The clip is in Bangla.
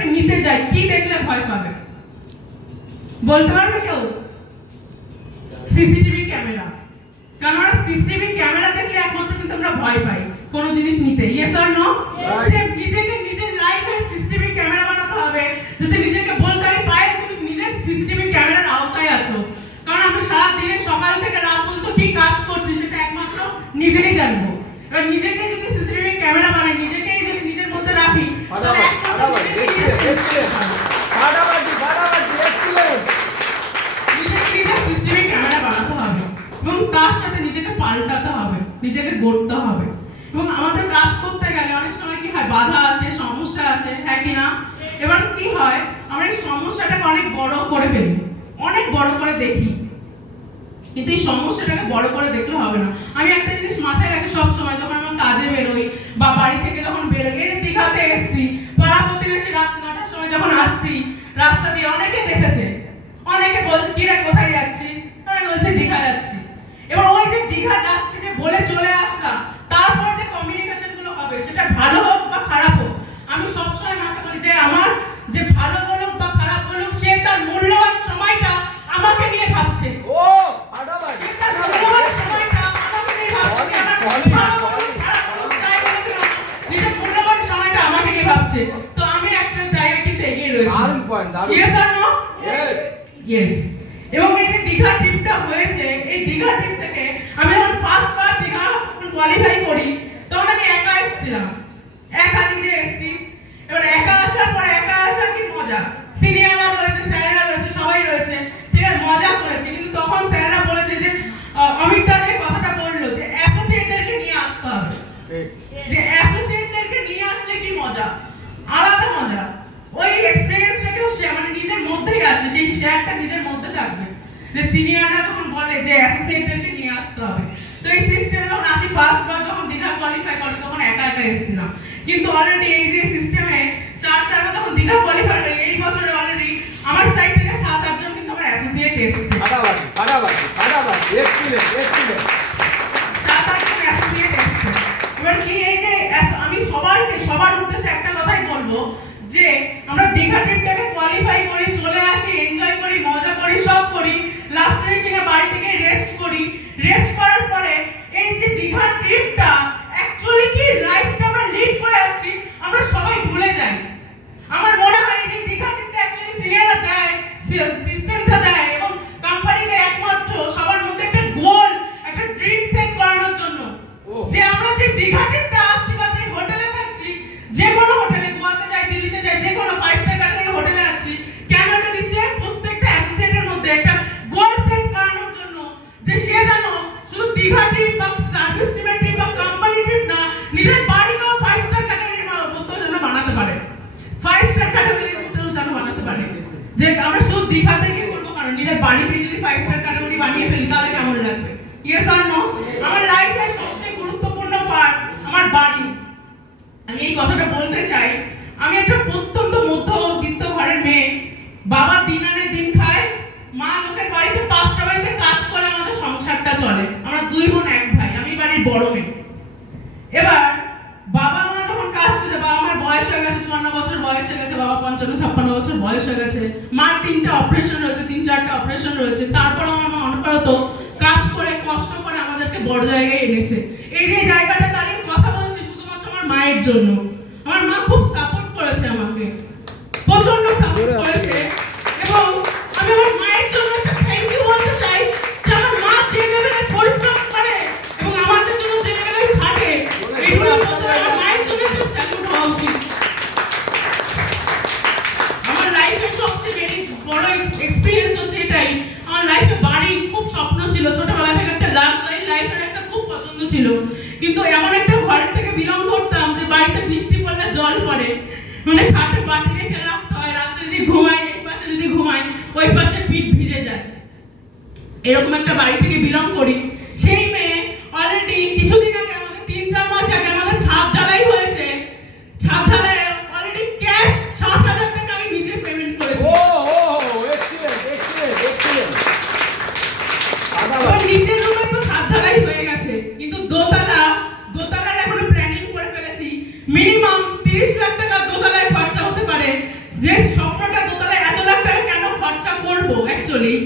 জিনিসটাকে নিতে যাই, কি দেখলে ভয় পাবে বলতে পারবে কেউ? CCTV camera. কারণ আমরা সিসিটিভি ক্যামেরা দেখলে একমাত্র কিন্তু আমরা ভয় পাই কোন জিনিস নিতে। Yes or no? সেম নিজেকে নিজের লাইফে সিসিটিভি ক্যামেরা বানাতে হবে, যাতে নিজেকে বলতে পাই তুমি নিজের সিসিটিভি ক্যামেরার আওতায় আছো। কারণ আমি সারা দিনে সকাল থেকে রাত পর্যন্ত কি কাজ করছি সেটা একমাত্র নিজেই জানবো। এবার নিজেকে যদি সিসিটিভি ক্যামেরা বানাই, নিজেকেই যদি নিজের মধ্যে রাখি, তাহলে সিসিটিভি ক্যামেরা বানাতে হবে এবং তার সাথে নিজেকে পাল্টাতে হবে, নিজেকে গড়তে হবে। এবং আমাদের কাজ করতে গেলে অনেক সময় কি হয়, বাধা আসে, সমস্যা আসে, হ্যাঁ কি না? এবার কি হয়, আমরা এই সমস্যাটাকে অনেক বড় করে ফেলি, অনেক বড় করে দেখি, কিন্তু এই সমস্যাটাকে বড় করে দেখলে হবে না। আমি একটা জিনিস মাথায় রাখি সব সময়, যখন আমার কাজে বেরোই বা বাড়ি থেকে যখন বেরোই, এই দীঘাতে এসছি, পাড়া প্রতিবেশী রাত 9টার সময় যখন আসছি, রাস্তা দিয়ে অনেকে দেখেছে, অনেকে বলছে কি রে কোথায় যাচ্ছিস, আমি বলছি দীঘা যাচ্ছি। এবার ওই যে দীঘা যাচ্ছি যে বলে চলে আসলাম, তারপরে যে কমিউনিকেশন গুলো হবে সেটা ভালো হোক বা খারাপ হোক, আমি সবসময় মাকে বলি যে আমার যে ভালো বলুক বা খারাপ বলুক, সে তার মূল্যবান সময়টা আমাকে নিয়ে ভাবছে। ও ফাটাফাটি, তার মূল্যবান সময়টা আমাকে নিয়ে ভাবছে, নিজের মূল্যবান সময়টা আমাকে নিয়ে ভাবছে। তো আমি একটা জায়গায় কিন্তু এগিয়ে রয়েছি। দারুণ পয়েন্ট, দারুণ। Yes or no? Yes yes. এবং এই যে দীঘা ট্রিপটা হয়েছে, এই দীঘা ট্রিপ থেকে আমি যখন ফার্স্ট বার দীঘা কোয়ালিফাই করি, তখন আমি একা এসেছিলাম, একা নিজে এসেছি। এবার একা আসার পর একা আসার কি মজা, সিনিয়ররা রয়েছে, স্যাররা রয়েছে, সবাই রয়েছে, ঠিক আছে, মজা করেছি। কিন্তু তখন স্যাররা বলেছে যে অমিত দা যে কথাটা বললো যে অ্যাসোসিয়েটদেরকে নিয়ে আসতে হবে, যে অ্যাসোসিয়েটদেরকে নিয়ে আসলে কি মজা, আলাদা মজা। ওই এক্সপেরিয়েন্সটাকেও সে মানে নিজের মধ্যেই আসে, সেই শেয়ারটা নিজের মধ্যে থাকবে, যে সিনিয়ররা যখন বলে যে অ্যাসোসিয়েটদেরকে নিয়ে আসতে হবে। তো এই সিস্টেমে যখন আসি, ফার্স্ট বার যখন দীঘা কোয়ালিফাই করি, তখন একা একা এসেছিলাম। কিন্তু অলরেডি এই যে সিস্টেমে চার বার যখন দীঘা কোয়ালিফাই করি, এই বছরে অলরেডি আমার সাইড থেকে 7-8 জন কিন্তু আমার অ্যাসোসিয়েট এসেছে। ফাটাফাটি ফাটাফাটি ফাটাফাটি, এক্সিলেন্ট এক্সিলেন্ট, 7-8 জন অ্যাসোসিয়েট এসেছে। এবার কি এই যে আমি সবার উদ্দেশ্যে একটা কথাই বলবো, যে আমরা দীঘা ট্রিপটাকে কোয়ালিফাই করি, চলে আসি, এনজয় করি, মজা করি, সব করি, লাস্ট ফিনিশিং এ বাড়ি থেকে রেস্ট করি। রেস্ট করার পরে এই যে দীঘা ট্রিপটা অ্যাকচুয়ালি কি লাইফটা আমরা লিড করে যাচ্ছি, আমরা সবাই ভুলে যাই। আমার মনে হয় যে দীঘা ট্রিপটা অ্যাকচুয়ালি সিনিয়ররা দেয়, সিস্টেমটা দেয়, এবং কোম্পানিতে একমাত্র সবার মধ্যে একটা গোল, একটা ড্রিম সেট করানোর জন্য, যে আমরা যে দীঘা ট্রিপটা আসছি বা যে হোটেলে থাকছি, যে কোনো হোটেলে, গোয়াতে যাই, দিল্লিতে যাই, যে কোনো 5 স্টার ক্যাটাগরি হোটেলে যাচ্ছি, কেন এটা দিচ্ছে? প্রত্যেকটা অ্যাসোসিয়েটের মধ্যে একটা গোল সেট করানোর জন্য, যে সে জানো শুধু দীঘা ট্রিপ বা সার্ভিস ট্রিপ বা কোম্পানি ট্রিপ না, নিজের বাড়িকেও 5 স্টার ক্যাটাগরির মধ্যে যেন বানাতে পারে, 5 স্টার ক্যাটাগরির মধ্যে যেন বানাতে পারে। যে আমরা শুধু দীঘা থেকে করবো, কারণ নিজের বাড়িতে যদি 5 স্টার ক্যাটাগরি বানিয়ে ফেলি, তাহলে কেমন লাগবে? Yes or no? আমার লাইফের সবচেয়ে গুরুত্বপূর্ণ পার্ট আমার বাড়ি। আমি এই কথাটা বলতে চাই, আমি একটা প্রত্যন্ত মধ্যবিত্ত ঘরের মেয়ে, বাবা দিন আনে দিন খায়, মা লোকের বাড়িতে 5টা বাড়িতে কাজ করে আমাদের সংসারটা চলে। আমরা 2 বোন 1 ভাই, আমি বাড়ির বড় মেয়ে। এবার বাবা মা যখন কাজ করছে, বাবা আমার বয়স হয়ে গেছে, 54 বছর বয়স হয়ে গেছে, বাবা 55-56 বছর বয়স হয়ে গেছে, মার 3টা অপারেশন রয়েছে, 3-4টা অপারেশন রয়েছে, তারপর আমার মা অনবরত কাজ করে, কষ্ট করে আমাদেরকে বড় জায়গায় এনেছে। এই যে জায়গাটা দাঁড়িয়ে কথা বলছি শুধুমাত্র আমার মায়ের জন্য। আমার মা খুব সাপোর্ট করেছে আমাকে, প্রচন্ড সাপোর্ট করেছে, এবং আমি আমার মায়ের জন্য একটা থ্যাংক ইউ বলতে চাই, যে আমার মা যে লেভেলে পরিশ্রম করে এবং আমাদের জন্য যে লেভেলে খাটে, এইগুলো বলতে আমার মায়ের জন্য একটু স্যালুট হওয়া উচিত। আমার লাইফের সবচেয়ে বড় এক্সপেরিয়েন্স হচ্ছে এটাই। আমার লাইফে বাড়ি খুব স্বপ্ন ছিল, ছোটবেলা থেকে একটা লাক্সারি লাইফের একটা খুব পছন্দ ছিল, কিন্তু এমন একটা ঘর থেকে বিলং করতাম যে বাড়িতে বৃষ্টি পড়লে জল পড়ে, মানে খাটে বাটি রেখে রাখতে হয়, রাত্রে যদি ঘুমাই এই পাশে, যদি ঘুমাই ওই পাশে পিঠ ভিজে যায়, এরকম একটা বাড়ি থেকে বিলং করি। সেই মেয়ে অলরেডি কিছুদিন আগে, আমাদের 3-4 মাস আগে আমাদের ছাদ ঢালাই হয়েছে, ছাদ ঢালাই অলরেডি ক্যাশ 60,000 টাকা আমি নিজে পেমেন্ট করেছি। Excellent excellent excellent. আমার নিচের রুমে তো ছাদ ঢালাই হয়ে গেছে, কিন্তু দোতলার এখনো প্ল্যানিং করে ফেলেছি, মিনিমাম 30 লাখ টাকা দোতলায় খরচা হতে পারে, আসলেই